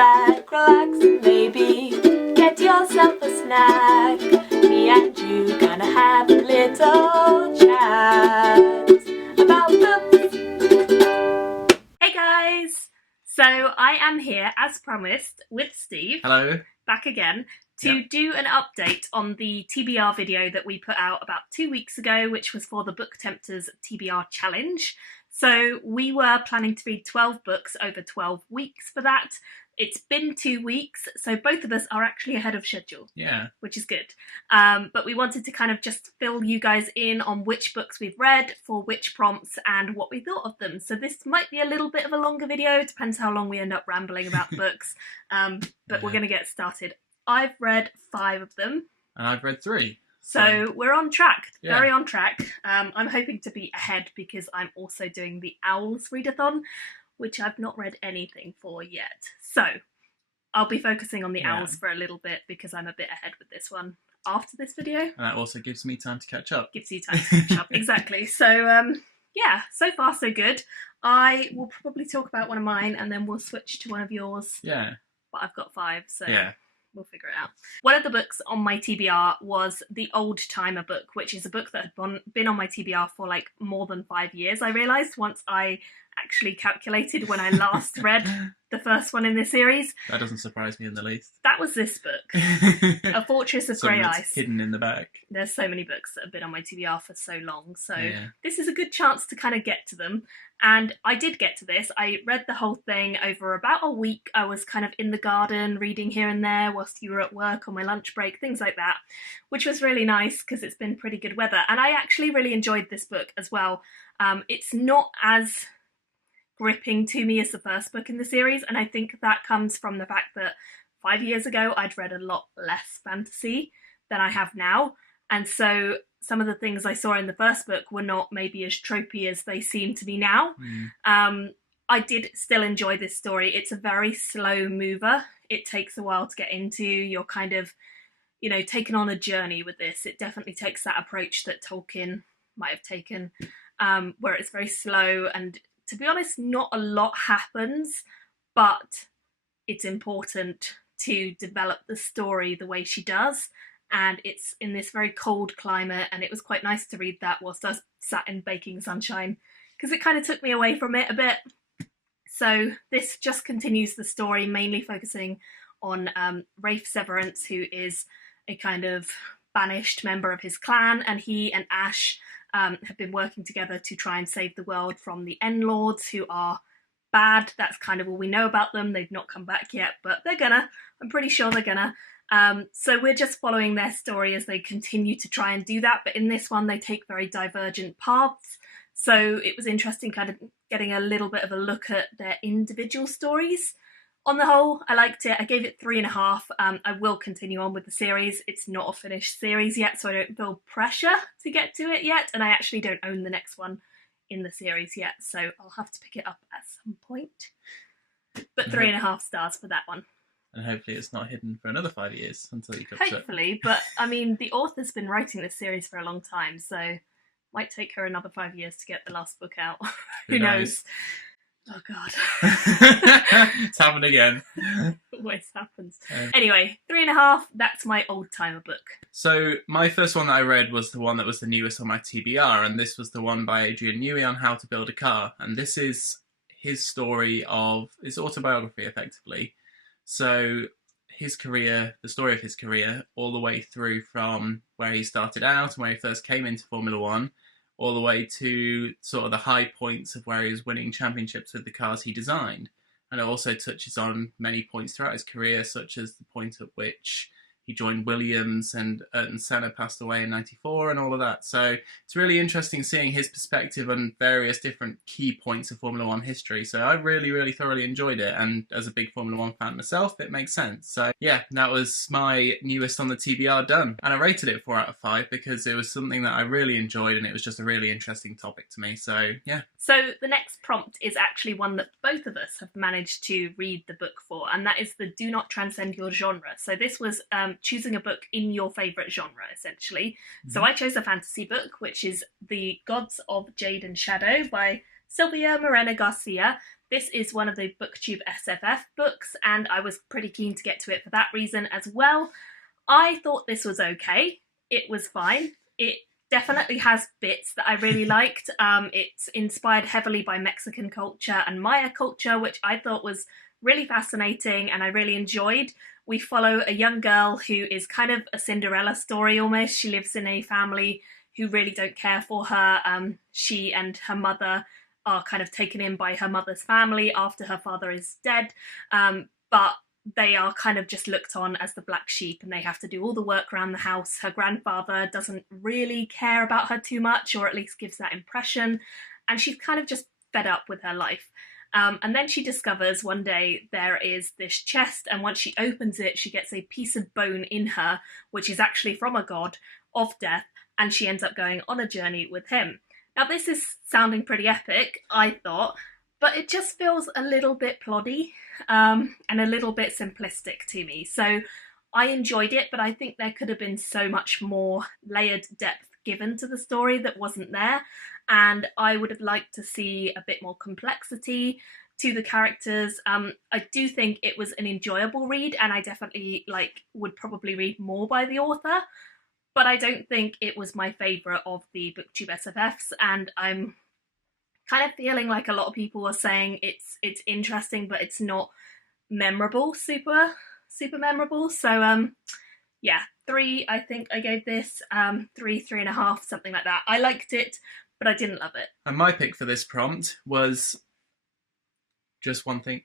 back, relax, and maybe get yourself a snack. Me and you gonna have a little chat about books. Hey guys! So I am here, as promised, with Steve. Hello. Back again. To do an update on the TBR video that we put out about 2 weeks ago, which was for the Book Tempter's TBR challenge. So we were planning to read 12 books over 12 weeks for that. It's been 2 weeks, so both of us are actually ahead of schedule. Yeah. Which is good. But we wanted to kind of just fill you guys in on which books we've read, for which prompts, and what we thought of them. So this might be a little bit of a longer video, depends how long we end up rambling about the books. But we're going to get started. I've read 5 of them. And I've read 3. So we're on track, very on track. I'm hoping to be ahead because I'm also doing the Owls readathon, which I've not read anything for yet. So I'll be focusing on the Owls for a little bit because I'm a bit ahead with this one after this video. And that also gives me time to catch up. Gives you time to catch up, exactly. So yeah, so far so good. I will probably talk about one of mine and then we'll switch to one of yours. Yeah. But I've got 5, so... Yeah. We'll figure it out. One of the books on my TBR was the Old Timer book, which is a book that had been on my TBR for like more than 5 years, I realised, once I actually calculated when I last read the first one in this series. That doesn't surprise me in the least. That was this book, A Fortress of Grey Ice. Hidden in the back. There's so many books that have been on my TBR for so long, so this is a good chance to kind of get to them. And I did get to this. I read the whole thing over about a week. I was kind of in the garden reading here and there whilst you were at work on my lunch break, things like that, which was really nice because it's been pretty good weather. And I actually really enjoyed this book as well. It's not as gripping to me as the first book in the series, and I think that comes from the fact that 5 years ago I'd read a lot less fantasy than I have now, and so some of the things I saw in the first book were not maybe as tropey as they seem to be now. I did still enjoy this story. It's a very slow mover. It takes a while to get into. You're kind of, you know, taken on a journey with this. It definitely takes that approach that Tolkien might have taken, where it's very slow, and to be honest, not a lot happens, but it's important to develop the story the way she does. And it's in this very cold climate, and it was quite nice to read that whilst I sat in baking sunshine, because it kind of took me away from it a bit. So this just continues the story, mainly focusing on Rafe Severance, who is a kind of banished member of his clan, and he and Ash have been working together to try and save the world from the N-Lords, who are bad. That's kind of all we know about them. They've not come back yet, but they're gonna. I'm pretty sure they're gonna. So we're just following their story as they continue to try and do that, but in this one they take very divergent paths. So it was interesting kind of getting a little bit of a look at their individual stories. On the whole, I liked it. I gave it 3.5. I will continue on with the series. It's not a finished series yet, so I don't feel pressure to get to it yet, and I actually don't own the next one in the series yet, so I'll have to pick it up at some point. But 3.5 stars for that one. And hopefully it's not hidden for another 5 years until you catch up. Hopefully, but I mean, the author's been writing this series for a long time, so it might take her another 5 years to get the last book out. Who knows? Oh god. It's happened again. Always happens. Anyway, 3.5, that's my Old Timer book. So my first one that I read was the one that was the newest on my TBR, and this was the one by Adrian Newey on how to build a car. And this is his story of his autobiography, effectively. So his career, the story of his career, all the way through from where he started out and where he first came into Formula One, all the way to sort of the high points of where he was winning championships with the cars he designed. And it also touches on many points throughout his career, such as the point at which he joined Williams and Ayrton Senna passed away in '94 and all of that. So it's really interesting seeing his perspective on various different key points of Formula One history. So I really, really thoroughly enjoyed it. And as a big Formula One fan myself, it makes sense. So yeah, that was my newest on the TBR done. And I rated it 4 out of 5 because it was something that I really enjoyed and it was just a really interesting topic to me. So yeah. So the next prompt is actually one that both of us have managed to read the book for, and that is the Do Not Transcend Your Genre. So this was choosing a book in your favourite genre, essentially. So I chose a fantasy book, which is The Gods of Jade and Shadow by Sylvia Moreno Garcia. This is one of the Booktube SFF books, and I was pretty keen to get to it for that reason as well. I thought this was okay. It was fine. It definitely has bits that I really liked. It's inspired heavily by Mexican culture and Maya culture, which I thought was really fascinating and I really enjoyed. We follow a young girl who is kind of a Cinderella story almost. She lives in a family who really don't care for her. She and her mother are kind of taken in by her mother's family after her father is dead. But they are kind of just looked on as the black sheep and they have to do all the work around the house. Her grandfather doesn't really care about her too much, or at least gives that impression. And she's kind of just fed up with her life. And then she discovers one day there is this chest, and once she opens it, she gets a piece of bone in her, which is actually from a god of death, and she ends up going on a journey with him. Now, this is sounding pretty epic, I thought, but it just feels a little bit ploddy and a little bit simplistic to me. So I enjoyed it, but I think there could have been so much more layered depth given to the story that wasn't there. And I would have liked to see a bit more complexity to the characters. I do think it was an enjoyable read, and I definitely would probably read more by the author, but I don't think it was my favourite of the Booktube SFFs, and I'm kind of feeling like a lot of people are saying it's interesting, but it's not memorable, super memorable. So yeah, 3, I think I gave this, 3.5, something like that. I liked it, but I didn't love it. And my pick for this prompt was Just One Thing.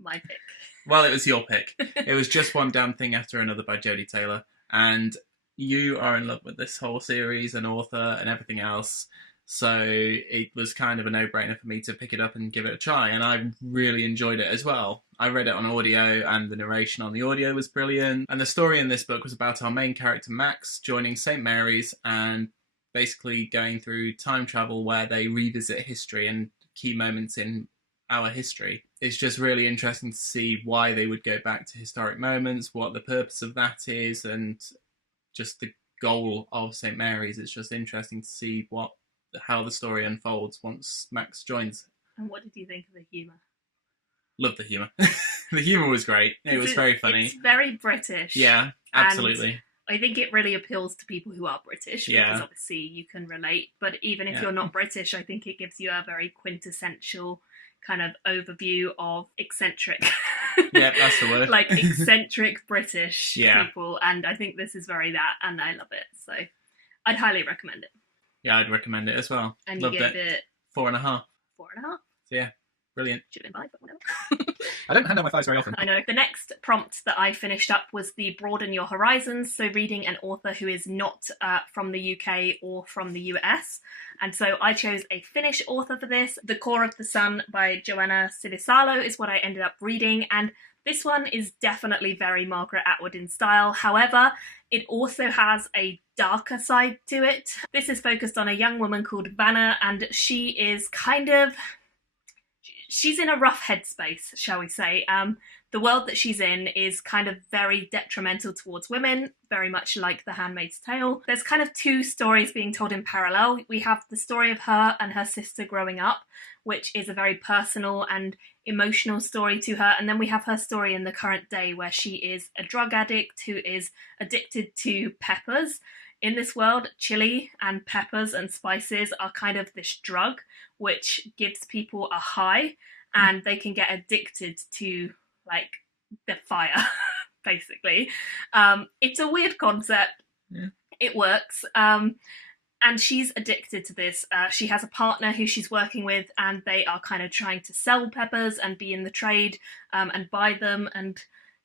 My pick. Well, it was your pick. It was Just One Damn Thing After Another by Jodie Taylor. And you are in love with this whole series and author and everything else. So it was kind of a no-brainer for me to pick it up and give it a try. And I really enjoyed it as well. I read it on audio, and the narration on the audio was brilliant. And the story in this book was about our main character, Max, joining St. Mary's and basically going through time travel where they revisit history and key moments in our history. It's just really interesting to see why they would go back to historic moments, what the purpose of that is, and just the goal of St. Mary's. It's just interesting to see how the story unfolds once Max joins. And what did you think of the humour? Loved the humour. The humour was great. It was very funny. It's very British. Yeah, absolutely. I think it really appeals to people who are British, because obviously you can relate. But even if you're not British, I think it gives you a very quintessential kind of overview of eccentric. Yeah, that's the word. Eccentric British people. And I think this is very that, and I love it. So I'd highly recommend it. Yeah, I'd recommend it as well. And you gave it 4.5. 4.5? So yeah, brilliant. Should have been 5, but whatever. I don't hand out my 5s very often. I know. The next prompt that I finished up was the Broaden Your Horizons, so reading an author who is not from the UK or from the US. And so I chose a Finnish author for this. The Core of the Sun by Joanna Sinisalo is what I ended up reading, and this one is definitely very Margaret Atwood in style. However, it also has a darker side to it. This is focused on a young woman called Vanna, and she is she's in a rough headspace, shall we say. The world that she's in is kind of very detrimental towards women, very much like The Handmaid's Tale. There's kind of 2 stories being told in parallel. We have the story of her and her sister growing up, which is a very personal and emotional story to her. And then we have her story in the current day, where she is a drug addict who is addicted to peppers. In this world, chili and peppers and spices are kind of this drug which gives people a high, and they can get addicted to the fire, basically. It's a weird concept. Yeah. It works. And she's addicted to this. She has a partner who she's working with, and they are kind of trying to sell peppers and be in the trade and buy them, and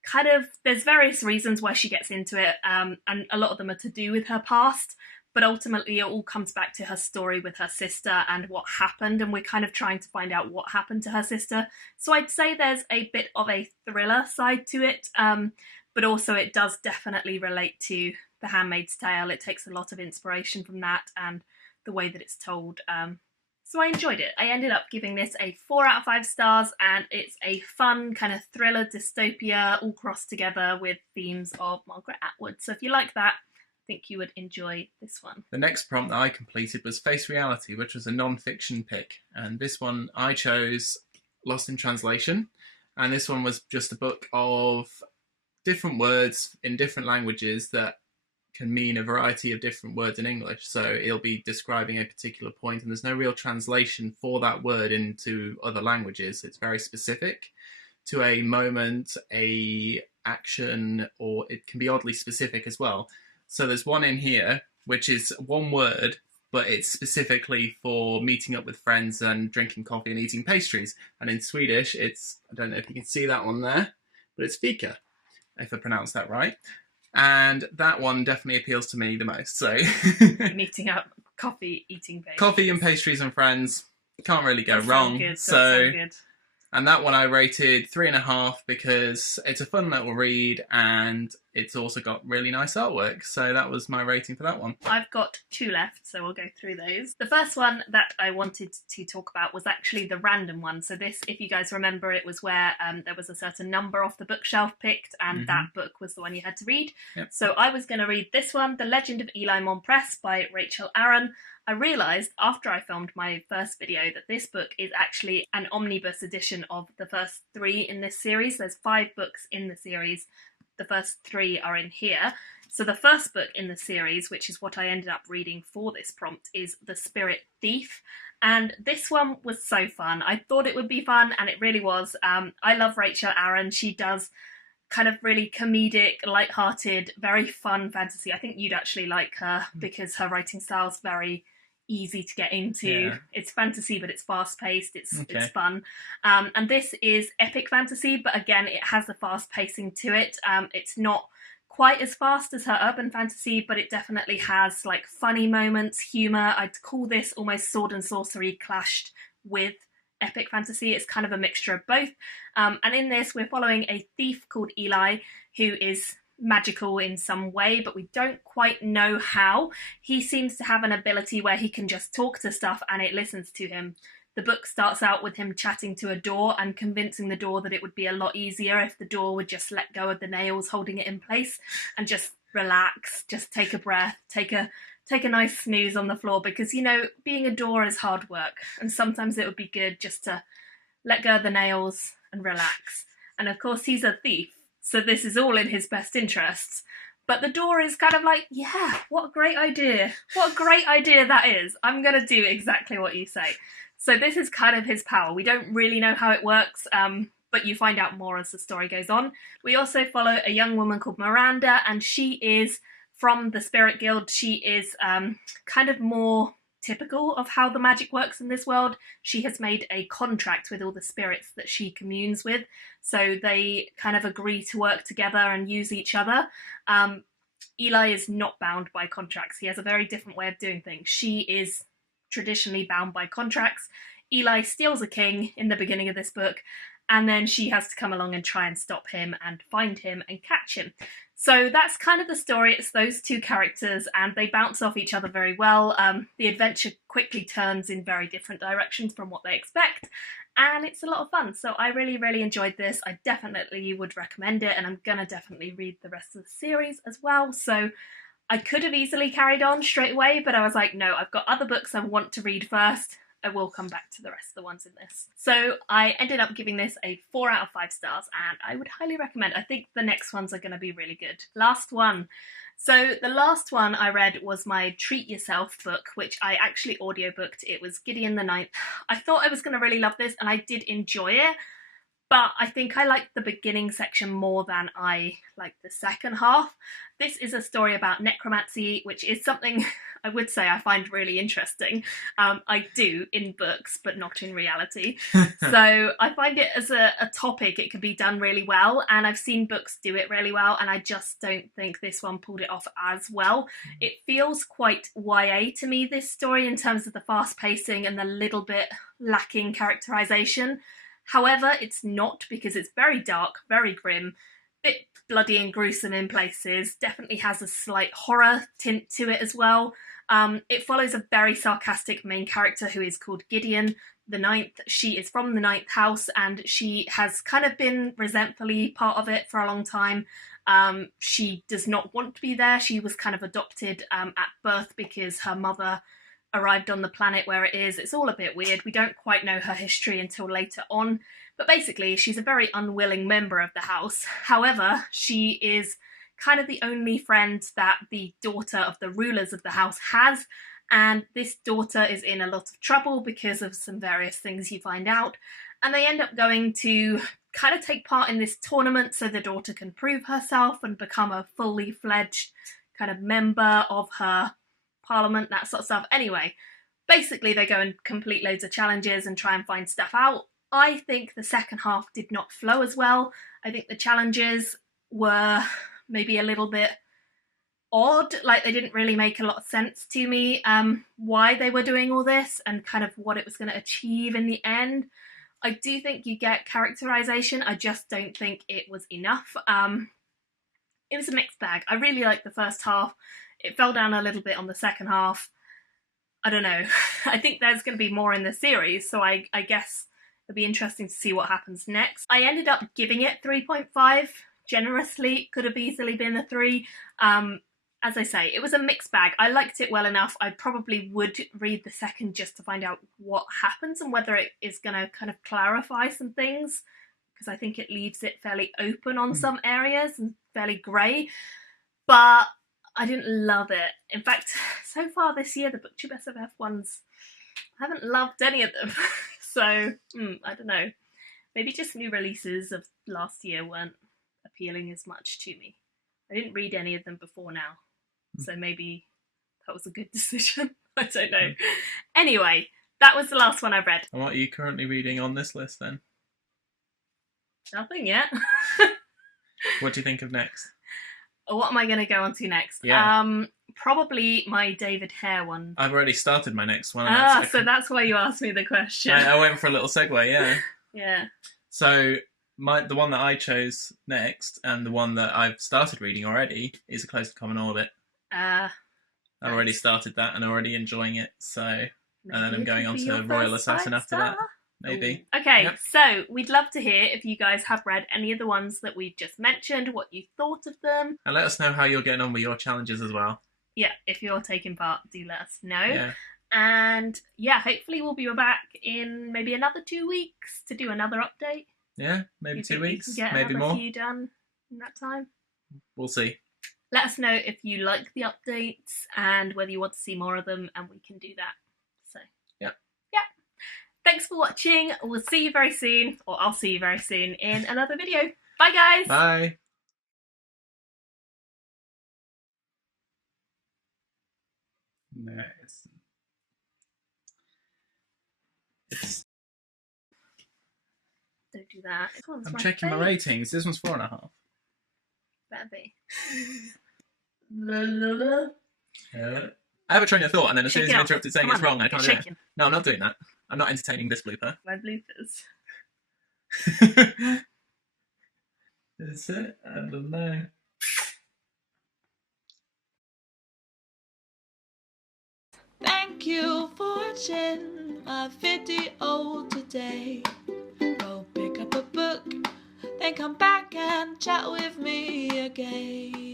kind of there's various reasons why she gets into it, and a lot of them are to do with her past, but ultimately it all comes back to her story with her sister and what happened, and we're kind of trying to find out what happened to her sister. So I'd say there's a bit of a thriller side to it, but also it does definitely relate to The Handmaid's Tale. It takes a lot of inspiration from that and the way that it's told. So I enjoyed it. I ended up giving this a 4 out of 5 stars, and it's a fun kind of thriller dystopia all crossed together with themes of Margaret Atwood. So if you like that, I think you would enjoy this one. The next prompt that I completed was Face Reality, which was a non-fiction pick. And this one I chose Lost in Translation. And this one was just a book of different words in different languages that can mean a variety of different words in English. So it'll be describing a particular point, and there's no real translation for that word into other languages. It's very specific to a moment, a action, or it can be oddly specific as well. So there's one in here which is one word, but it's specifically for meeting up with friends and drinking coffee and eating pastries. And in Swedish, it's, I don't know if you can see that one there, but it's fika, if I pronounce that right. And that one definitely appeals to me the most. So meeting up, coffee, eating pastries. Coffee and pastries and friends, can't really go That wrong. Good. So Good. And that one I rated 3.5 because it's a fun little read and it's also got really nice artwork. So that was my rating for that one. I've got 2 left, so we'll go through those. The first one that I wanted to talk about was actually the random one. So this, if you guys remember, it was where there was a certain number off the bookshelf picked, and that book was the one you had to read. Yep. So I was going to read this one, The Legend of Eli Monpress by Rachel Aaron. I realised after I filmed my first video that this book is actually an omnibus edition of the first 3 in this series. There's 5 books in the series. The first 3 are in here. So the first book in the series, which is what I ended up reading for this prompt, is The Spirit Thief. And this one was so fun. I thought it would be fun, and it really was. I love Rachel Aaron. She does kind of really comedic, light-hearted, very fun fantasy. I think you'd actually like her because her writing style's very easy to get into. Yeah. It's fantasy, but it's fast-paced. It's fun. And this is epic fantasy, but again, it has a fast pacing to it. It's not quite as fast as her urban fantasy, but it definitely has like funny moments, humour. I'd call this almost sword and sorcery clashed with epic fantasy. It's kind of a mixture of both. And in this, we're following a thief called Eli, who is magical in some way, but we don't quite know how. He seems to have an ability where he can just talk to stuff and it listens to him. The book starts out with him chatting to a door and convincing the door that it would be a lot easier if the door would just let go of the nails holding it in place and just relax, just take a breath, take a nice snooze on the floor, because, you know, being a door is hard work, and sometimes it would be good just to let go of the nails and relax. And of course, he's a thief, so this is all in his best interests. But the door is kind of like, yeah, what a great idea. What a great idea that is. I'm going to do exactly what you say. So this is kind of his power. We don't really know how it works, but you find out more as the story goes on. We also follow a young woman called Miranda, and she is from the Spirit Guild. She is kind of more typical of how the magic works in this world. She has made a contract with all the spirits that she communes with, so they kind of agree to work together and use each other. Eli is not bound by contracts. He has a very different way of doing things. She is traditionally bound by contracts. Eli steals a king in the beginning of this book, and then she has to come along and try and stop him and find him and catch him. So that's kind of the story. It's those 2 characters, and they bounce off each other very well. The adventure quickly turns in very different directions from what they expect, and it's a lot of fun. So I really, really enjoyed this. I definitely would recommend it, and I'm gonna definitely read the rest of the series as well. So I could have easily carried on straight away, but I was like, no, I've got other books I want to read first. I will come back to the rest of the ones in this. So I ended up giving this a 4 out of 5 stars, and I would highly recommend. I think the next ones are going to be really good. Last one. So the last one I read was my Treat Yourself book, which I actually audiobooked. It was Gideon the Night. I thought I was going to really love this, and I did enjoy it. But I think I liked the beginning section more than I liked the second half. This is a story about necromancy, which is something I would say I find really interesting. I do in books, but not in reality. So I find it as a topic, it can be done really well. And I've seen books do it really well, and I just don't think this one pulled it off as well. It feels quite YA to me, this story, in terms of the fast pacing and the little bit lacking characterization. However, it's not, because it's very dark, very grim, bit bloody and gruesome in places, definitely has a slight horror tint to it as well. It follows a very sarcastic main character who is called Gideon the Ninth. She is from the 9th house, and she has kind of been resentfully part of it for a long time. She does not want to be there. She was kind of adopted at birth because her mother arrived on the planet where it is. It's all a bit weird. We don't quite know her history until later on. But basically, she's a very unwilling member of the house. However, she is kind of the only friend that the daughter of the rulers of the house has. And this daughter is in a lot of trouble because of some various things you find out. And they end up going to kind of take part in this tournament so the daughter can prove herself and become a fully fledged kind of member of her parliament, that sort of stuff. Anyway, basically they go and complete loads of challenges and try and find stuff out. I think the second half did not flow as well. I think the challenges were maybe a little bit odd, like they didn't really make a lot of sense to me, why they were doing all this and kind of what it was going to achieve in the end. I do think you get characterization, I just don't think it was enough. It was a mixed bag. I really liked the first half. It fell down a little bit on the second half. I don't know. I think there's going to be more in the series, so I guess it'll be interesting to see what happens next. I ended up giving it 3.5 generously. Could have easily been a 3. As I say, it was a mixed bag. I liked it well enough. I probably would read the second just to find out what happens and whether it is going to kind of clarify some things, because I think it leaves it fairly open on some areas and fairly grey. But I didn't love it. In fact, so far this year, the Booktube SFF ones, I haven't loved any of them. So, I don't know. Maybe just new releases of last year weren't appealing as much to me. I didn't read any of them before now. So maybe that was a good decision. I don't know. Anyway, that was the last one I read. And what are you currently reading on this list then? Nothing yet. What do you think of next? What am I going to go on to next? Yeah. Probably my David Hare one. I've already started my next one. So that's why you asked me the question. I went for a little segue, yeah. Yeah. So the one that I chose next, and the one that I've started reading already, is A Close to Common Orbit. I've already started that and already enjoying it, so... And then I'm going on to Royal Assassin after that. Maybe. Ooh. Okay, yep. So we'd love to hear if you guys have read any of the ones that we've just mentioned, what you thought of them. And let us know how you're getting on with your challenges as well. Yeah, if you're taking part, do let us know. Yeah. And yeah, hopefully we'll be back in maybe another 2 weeks to do another update. Yeah, maybe 2 weeks, get maybe more. Few done in that time. We'll see. Let us know if you like the updates and whether you want to see more of them, and we can do that. So yeah. Thanks for watching. We'll see you very soon, or I'll see you very soon in another video. Bye, guys. Bye. Nice. Don't do that. I'm checking my ratings. This one's 4.5. Better be. I have a train of thought, and then as soon as you interrupted saying it's wrong, I can't do it. No, I'm not doing that. I'm not entertaining this blooper. My bloopers. Is it? I don't know. Thank you for watching my video today. Go pick up a book, then come back and chat with me again.